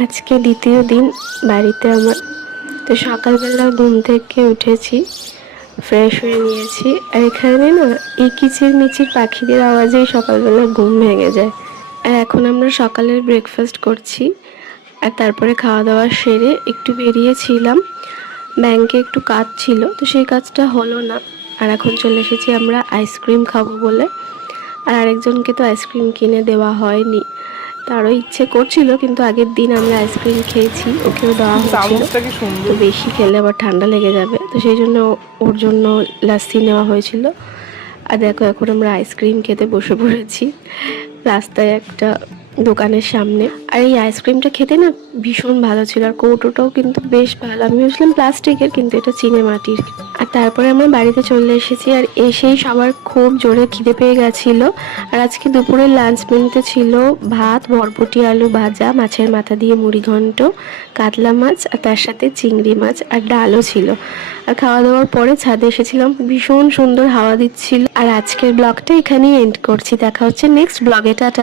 আজকে দ্বিতীয় দিন বাড়িতে আমার। তো সকালবেলা ঘুম থেকে উঠেছি, ফ্রেশ হয়ে নিয়েছি। আর এখানে না এই কিচিরমিচির পাখিদের আওয়াজেই সকালবেলা ঘুম ভেঙে যায়। আর এখন আমরা সকালের ব্রেকফাস্ট করছি। আর তারপরে খাওয়া দাওয়া সেরে একটু বেরিয়েছিলাম, ব্যাংকে একটু কাজ ছিল, তো সেই কাজটা হলো না। আর এখন চলে এসেছি আমরা আইসক্রিম খাবো বলে। আর আরেকজনকে তো আইসক্রিম কিনে দেওয়া হয়নি, তারও ইচ্ছে করছিল, কিন্তু আগের দিন আমরা আইসক্রিম খেয়েছি, ওকেও দেওয়া হয়েছিল। তো বেশি খেলে আবার ঠান্ডা লেগে যাবে, তো সেই জন্য ওর জন্য লাস্সি নেওয়া হয়েছিল। আর দেখো এখন আমরা আইসক্রিম খেতে বসে পড়েছি রাস্তায় একটা দোকানের সামনে। আর এই আইসক্রিমটা খেতে না ভীষণ ভালো ছিল, আর কৌটোটাও কিন্তু বেশ ভালো। আমি ভাবছিলাম প্লাস্টিকের, কিন্তু এটা চিনে মাটির। আর তারপরে আমরা বাড়িতে চলে এসেছি, আর এসেই সবার খুব জোরে খিদে পেয়ে গেছিলো। আর আজকে দুপুরের লাঞ্চ মেনুতে ছিল ভাত, বরবটি আলু ভাজা, মাছের মাথা দিয়ে মুড়ি ঘন্ট, কাতলা মাছ, আর তার সাথে চিংড়ি মাছ, আর ডালও ছিল। আর খাওয়া দাওয়ার পরে ছাদে এসেছিলাম, ভীষণ সুন্দর হাওয়া দিচ্ছিল। আর আজকের ব্লগটা এখানেই এন্ড করছি, দেখা হচ্ছে নেক্সট ব্লগে। টাটা।